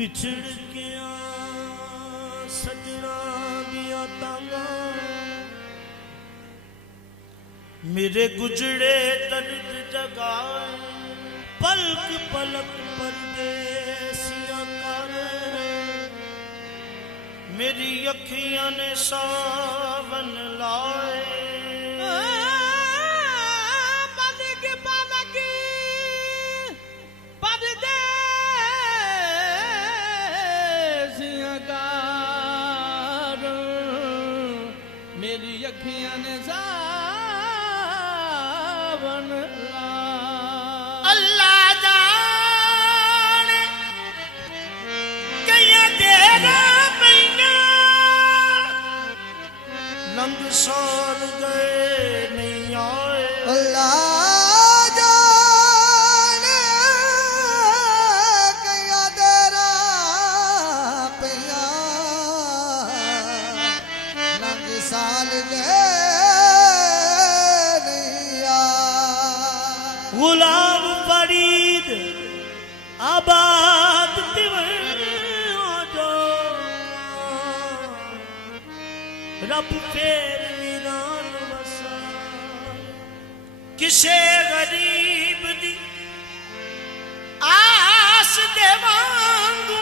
विछड़ गया सजना दिया तांगा मेरे गुजरे दर्द जगाए पलक पलक परदेसिया कर मेरी अखियां ने सावन लाए मेरी अखियां ने सावन अल्लाह जाने कया तेरा मैया लंग साल गए नहीं आए अल्लाह गुलाम फरीद आबाद रब फेर वीरान वसा किसे गरीब दी आस देवांगू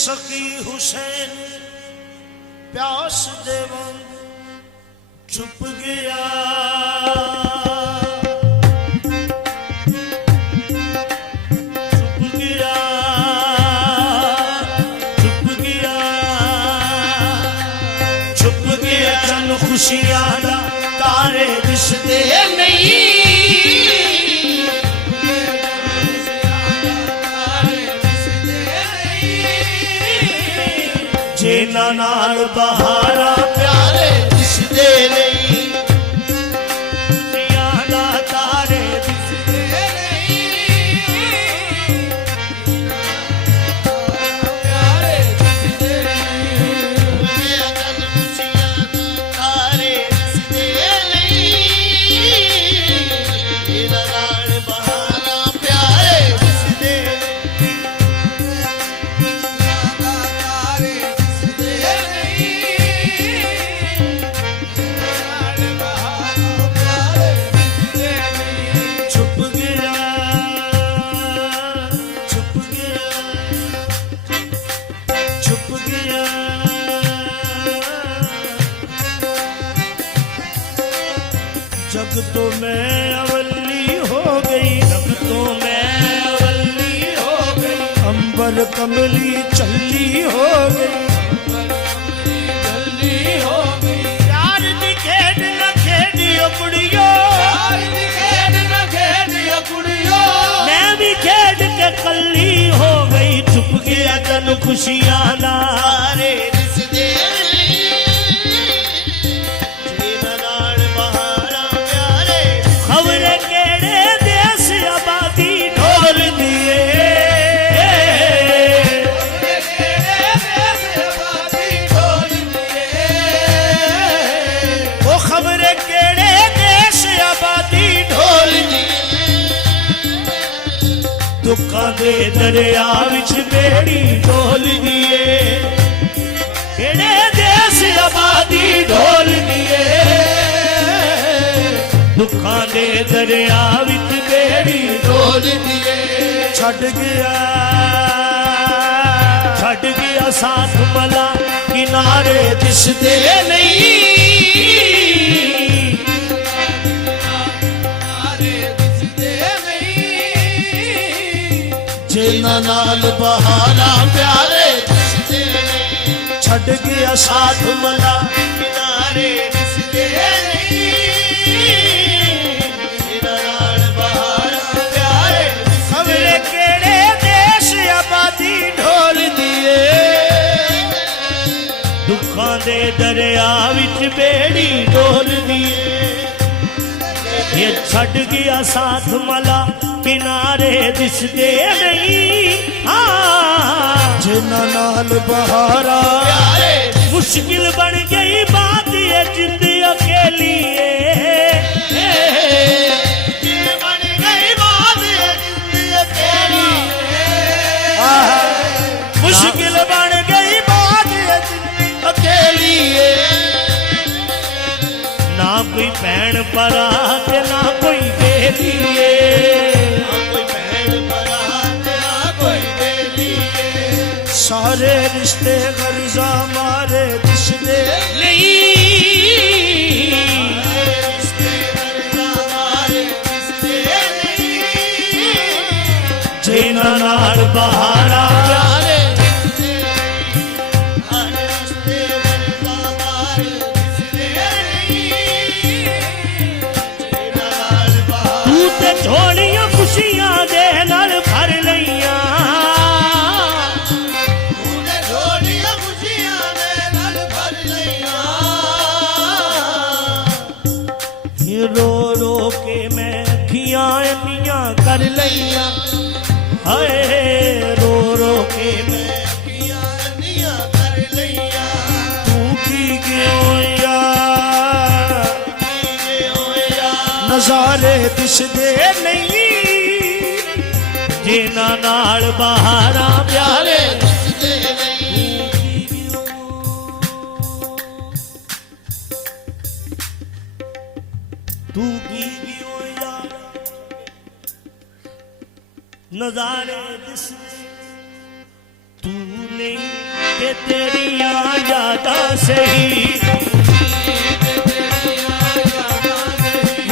सकी हुसैन प्यास देवांगू छुप गया खुशियां दा तारे दिसदे नहीं जेना नाल बहारा प्यारे दिसदे नहीं खुशियां दा तारे दिसदे जग तो मैं अवली हो गई जग तो मैं अवली हो गई अंबर कमली चली हो गई यार दी खेड न खेडियो कुड़ियो मैं भी खेड के कली हो गई चुप गया जन खुशियां नारे दुखा दे दरिया विच बेड़ी ढोल दिए केड़े देश आबादी ढोल दिए दुखा दे दरिया विच बेड़ी ढोल दिए छड़ गया साथ मला किनारे दिसदे नहीं जिन्ना नाल बहारा प्यारे दिसदे नहीं छड़ गया साथ मला किनारे दिसदे नहीं जिन्ना नाल बहारा प्यारे हमरे केड़े देश आबादी ढोल दिए दुखां दे दरिया विच बेड़ी ढोल दिए ये छड़ गया साथ मला किनारे दिसदे नहीं जिन्ना नाल बहारा मुश्किल बन गई बात ये जिंद अकेली बन गई बात ये जिंद अकेली मुश्किल बन गई बात ये जिंद अकेली ना कोई भैन परा ते ना कोई बेली सारे रिश्ते गर्जा मारे दिसदे नहीं जिन्ना नाल बहारा तू ते झोलियां खुशियां दे नाल भर लईयां रो रो के मैं अखियां अन्नियां कर लईयां हाय रो रो के मैं अखियां अन्नियां कर लईयां तू की गयो यार नज़ारे दिसदे नहीं जिन्ना नाल बहारा प्यारे दिसदे नहीं तू की गयो यार नजारे दिसदे तू नहीं के तेरिया यादां सही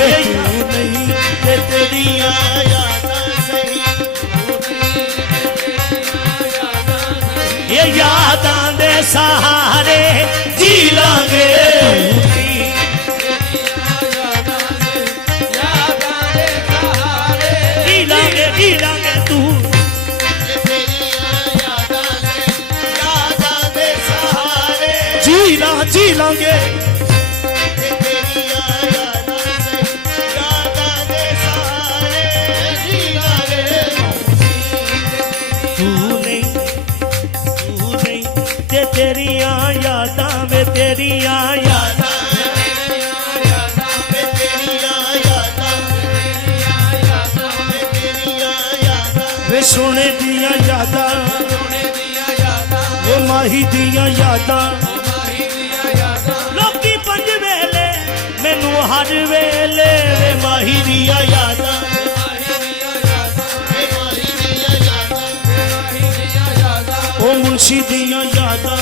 ये तू नहीं के तेरिया यादां सही ये यादां दे सहारे जी लांगे तू जी लांगे तू नहीं ते तेरिया यादां वे तेरिया यादां वे सोने दिया यादां वो माही दिया यादां लोकी पंज वेले मैनू हर वेले वे माही दिया यादां ओ मुंशी दिया यादां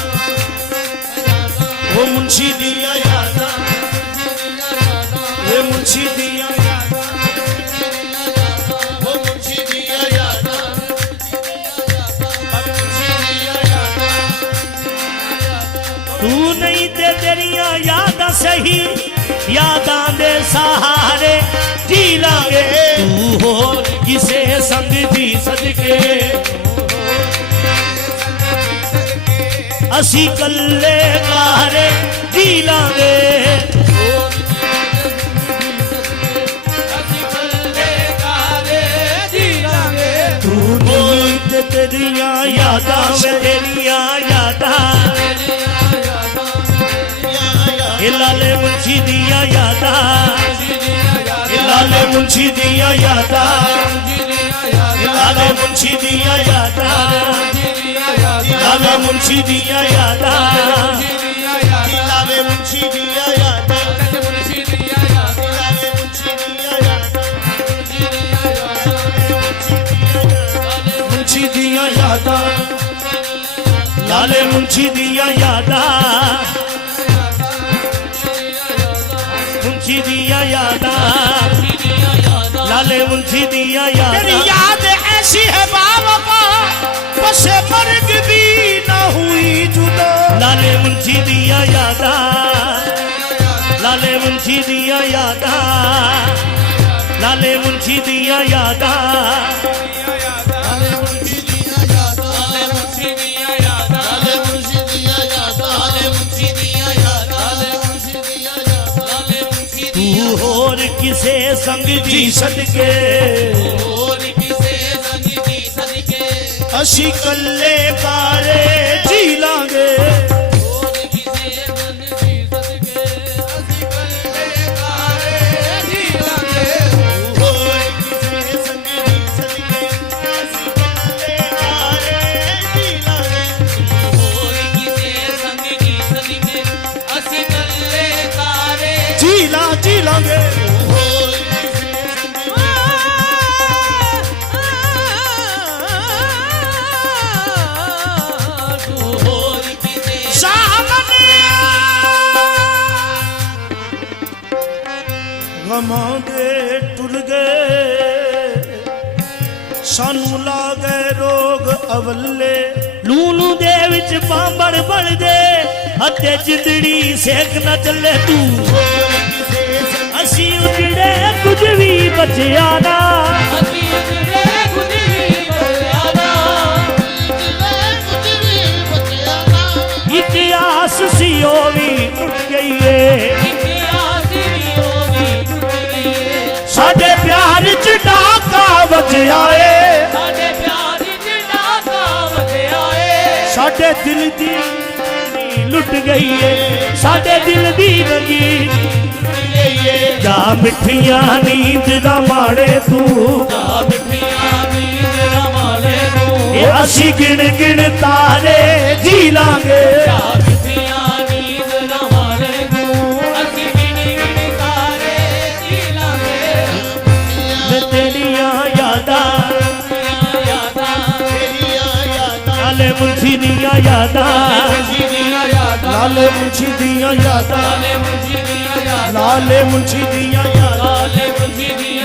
ओ मुंशी दिया यादां वे मुंशी दिया तू नहीं ते तेरिया यादां सही यादां दे सहारे जी लांगे तू हो किसे संग दी सदके असी कल्ले कारे जी लांगे तू नहीं ते तेरिया यादां वे तेरिया यादां लाले मुंशी दिया यादां लाले मुंशी दिया यादां ਲਾਲੇ ਮੁੰਸ਼ੀ ਦੀਆਂ ਯਾਦਾਂ ਲਾਲੇ ਮੁੰਸ਼ੀ ਦੀਆਂ ਯਾਦਾਂ ਲਾਲੇ ਮੁੰਸ਼ੀ ਦੀਆਂ ਯਾਦਾਂ ਮੁੰਸ਼ੀ ਦੀਆਂ ਯਾਦਾਂ ਲਾਲੇ ਮੁੰਸ਼ੀ ਦੀਆਂ ਯਾਦਾਂ ਮੁੰਸ਼ੀ ਦੀਆਂ ਯਾਦਾਂ लाले मुंशी दिया याद तेरी याद ऐसी है बाबा बस मर्ग भी ना हुई जुदा लाले मुंशी दिया यादा लाले मुंशी दिया यादा लाले मुंशी दिया यादा होर किसे संग जी सदके असी कल्ले कारे जी लांगे जी लांगे गमां दे टुर गए सानू ला गए रोग अवल्ले लूनू दे विच बांबड़ बन दे अते जिंदड़ी सेक न चले तू असी उजड़े कुछ भी बचिया ना इतिहास सी ओ भी टूट गई है साडे प्यार च डाका बचिया है साडे दिल दी लुट गई है साडे दिल दी रंगी जा मिठिया नींद दा माड़े तू ये असी गिन गिन तारे जी लांगे तेरिया यादां लाले मुंशी दिया यादां लाले मुंशी दिया यादां लाले मुंशी दिया यादां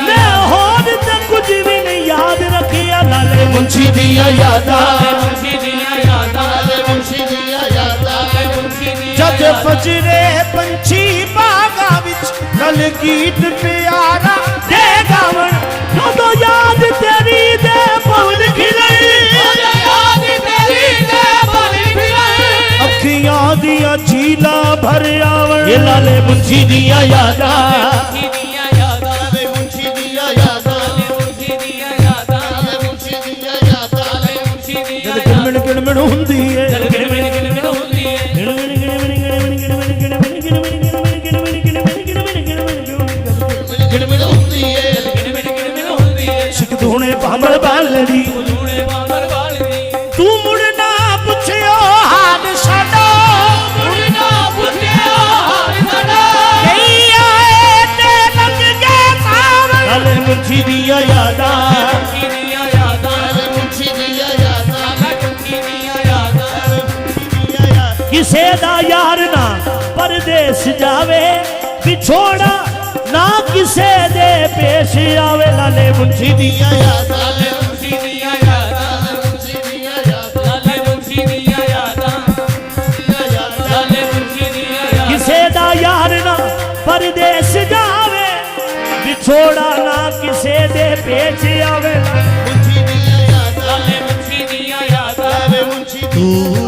मैं होर ते कुछ भी नहीं याद रखिया लाले मुंशी दिया यादां जद फजरे पंछी बागा विच नल गीत प्यारा दे गावन जो याद तेरी दे पवन खिलई अखियां दिया झीला भर आवन ये लाले मुंशी दिया यादां गिणमिण हुंदी है सिख धूने भामर बालड़ी तू मुड़ना पुछियो हाल साडा लाले मुंशी दिया यादां किसे दा यार ना परदेस जावे बिछोड़ा ना किसे दे पेश आवे लाले मुंशी दिया यादां किसे दा यार ना परदेस जावे बिछोड़ा ना किसे दे पेश आवे तू